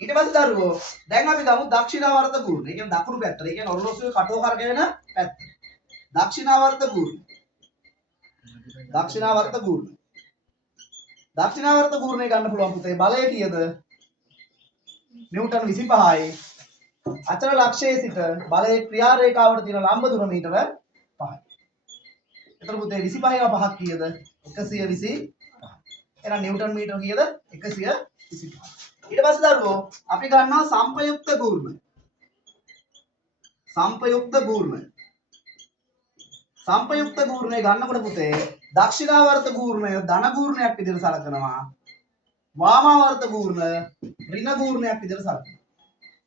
ඊට පස්සේ දරුවෝ දැන් අපි ගමු දක්ෂිණාවර්ත ගුණ. ඒ කියන්නේ දකුණු පැත්තට. ඒ කියන්නේ ඔරලෝසුවේ කටුව කරගෙන පැත්ත. දක්ෂිණාවර්ත ගුණ. දක්ෂිණාවර්ත ගුණ. දක්ෂිණාවර්ත ගුණේ ගන්න පුළුවන් පුතේ බලය කීයද? නිව්ටන් 25යි. අචල ලක්ෂයේ සිට බලයේ ක්‍රියා රේඛාවට තියෙන ලම්බ දුර මීටර 5යි. එතකොට පුතේ 25ව 5ක් කීයද? 125. එහෙනම් නිව්ටන් මීටර කීයද? 125. ඊට පස්සේ දරුවෝ අපි ගන්නවා සම්පයුක්ත ගුණ. සම්පයුක්ත ගුණ. සම්පයුක්ත ගුණය ගන්නකොට පුතේ දක්ෂිණාවර්ත ගුණය ධන ගුණයක් විදිහට සලකනවා. වාමාවර්ත ගුණ ඍණ ගුණයක් විදිහට සලකනවා.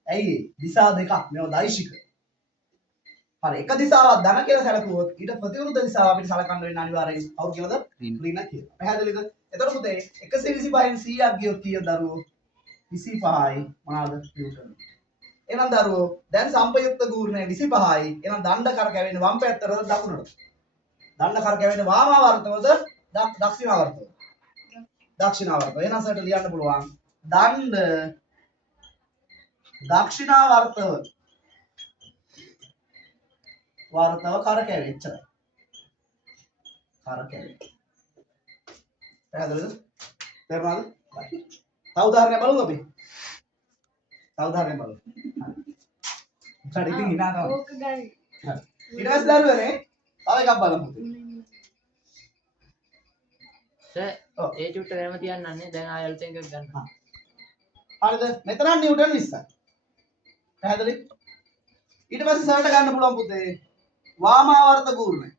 ඇයි දිශා දෙකක් මේවා දෛශික. හරි එක දිශාවක් ධන කියලා සැලකුවොත් ඊට ප්‍රතිවිරුද්ධ දිශාව අපිට සලකන්න වෙන්නේ අනිවාර්යයෙන් කවුරු කියලාද? ඍණ කියලා. පැහැදිලිද? එතකොට පුතේ 125න් 100ක් ගියොත් කීයද දරුවෝ? 25යි මොනවාද? නිව්ටන්. එහෙනම් දරුවෝ දැන් සම්පයුක්ත ගුණය 25යි. එහෙනම් දණ්ඩ කර කැවෙන්නේ වම් පැත්තටද දකුණටද? දණ්ඩ කර කැවෙන්නේ වාමාවර්තවද දක්ෂිණාවර්තවද? දක්ෂිණාවර්තව. එහෙනම් සර්ට ලියන්න පුළුවන් දණ්ඩ දක්ෂිණාවර්තව වර්තව කර කැවෙච්චයි. කර කැවෙච්ච. පැහැදිලිද? තේරුණාද? තව උදාහරණයක් බලමු අපි. තව උදාහරණයක් බලමු. හරි. ඉතින් hina තමයි. ඕක ගන්න. හරි. ඊට පස්සේ දරුවනේ තව එකක් බලමු. ඒ චුට්ට වෙනම තියන්නන්නේ දැන් ආයෙත් එකක් ගන්න. හරිද? මෙතන නිව්ටන් 20යි. පැහැදිලි? ඊට පස්සේ සර්ට ගන්න පුළුවන් පුතේ වාමාවර්ත ගුණය.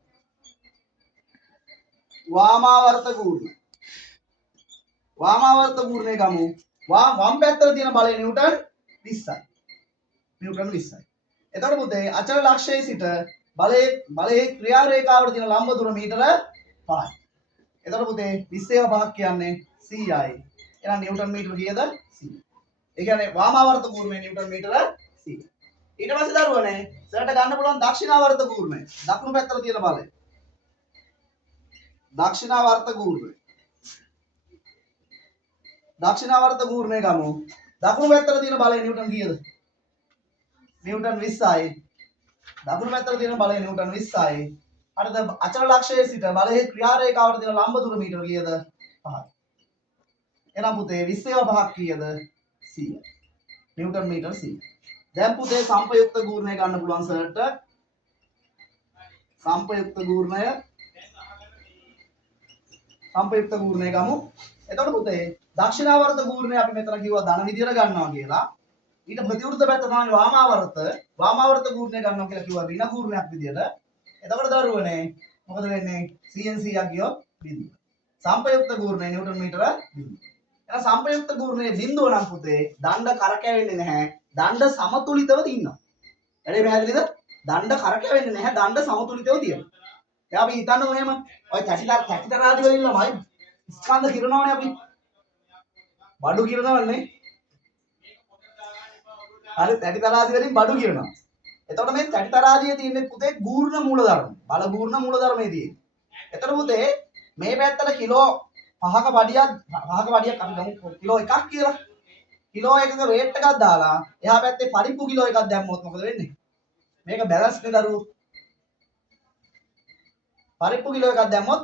වාමාවර්ත ගුණය. වාමාවර්ත ගුණය ගමු. වම් පැත්තට තියෙන බලය නිව්ටන් 20යි. නිව්ටන් 20යි. එතකොට පුතේ අචල ලක්ෂයේ සිට බලයේ ක්‍රියා රේඛාවට තියෙන ලම්බ දුර මීටර 5යි. එතකොට පුතේ 20ව 5ක් කියන්නේ 100යි. එහෙනම් නිව්ටන් මීටර කීයද? 100. ඒ කියන්නේ වාමාවර්ත ගුණය නිව්ටන් මීටර 100. ඊට පස්සේ දරුවනේ සර්ට ගන්න පුළුවන් දක්ෂිණාවර්ත ගුණය. දකුණු පැත්තට තියෙන බලය. දක්ෂිණාවර්ත ගුණය. දක්ෂිණාවර්ත ගුණය ගමු. දකුණු පැත්තට තියෙන බලය නිව්ටන් කීයද? නිව්ටන් 20යි. දකුණු පැත්තට තියෙන බලය නිව්ටන් 20යි. හරිද? අචල ලක්ෂයේ සිට බලයේ ක්‍රියා රේඛාවට තියෙන ලම්බ දුර මීටර කීයද? 5යි. එහෙනම් පුතේ 20ව 5ක් කීයද? 100යි. නිව්ටන් මීටර 100. දැන් පුතේ සම්පයුක්ත ගුණය ගන්න පුළුවන් සර්ට. සම්පයුක්ත ගුණය. සම්පයුක්ත ගුණය ගමු. එතකොට පුතේ දක්ෂිණාවර්ත ගුණය අපි මෙතන කිව්වා ධන විදියට ගන්නවා කියලා. ඊට ප්‍රතිවිරුද්ධ පැත්ත තමයි වාමාවර්ත. වාමාවර්ත ගුණය ගන්නවා කියලා කිව්වා ඍණ ගුණයක් විදියට. එතකොට දරුවනේ මොකද වෙන්නේ? 100න් 100ක් ගියොත් බිඳුව. සම්පයුක්ත ගුණය නිව්ටන් මීටර බිඳුව. එහෙනම් සම්පයුක්ත ගුණයේ බිඳුව නම් පුතේ දණ්ඩ කරකැවෙන්නේ නැහැ. දණ්ඩ සමතුලිතව තියෙනවා. වැඩේ පැහැදිලිද? දණ්ඩ කරකැවෙන්නේ නැහැ. දණ්ඩ සමතුලිතව තියෙනවා. දැන් අපි හිතන්නකො එහෙම ඔය තැටිතරාදි වලින් ළමයි ස්කන්ධ කිරනවනේ අපි. බඩු කිරනවනේ. හරි තැටිතරාදි වලින් බඩු කිරනවා. එතකොට මේ තැටිතරාදියේ තියෙන පුතේ ගූර්ණ මූලධර්ම. බල ගූර්ණ මූලධර්මයේ තියෙන්නේ. එතකොට පුතේ මේ පැත්තට කිලෝ 5ක වඩියක් අපි ගමු කිලෝ 1ක් කියලා. කිලෝ 1ක weight එකක් දාලා එහා පැත්තේ පරිප්පු කිලෝ එකක් දැම්මොත් මොකද වෙන්නේ? මේක බැලන්ස් නේ දරුවෝ. පරිප්පු කිලෝ එකක් දැම්මොත්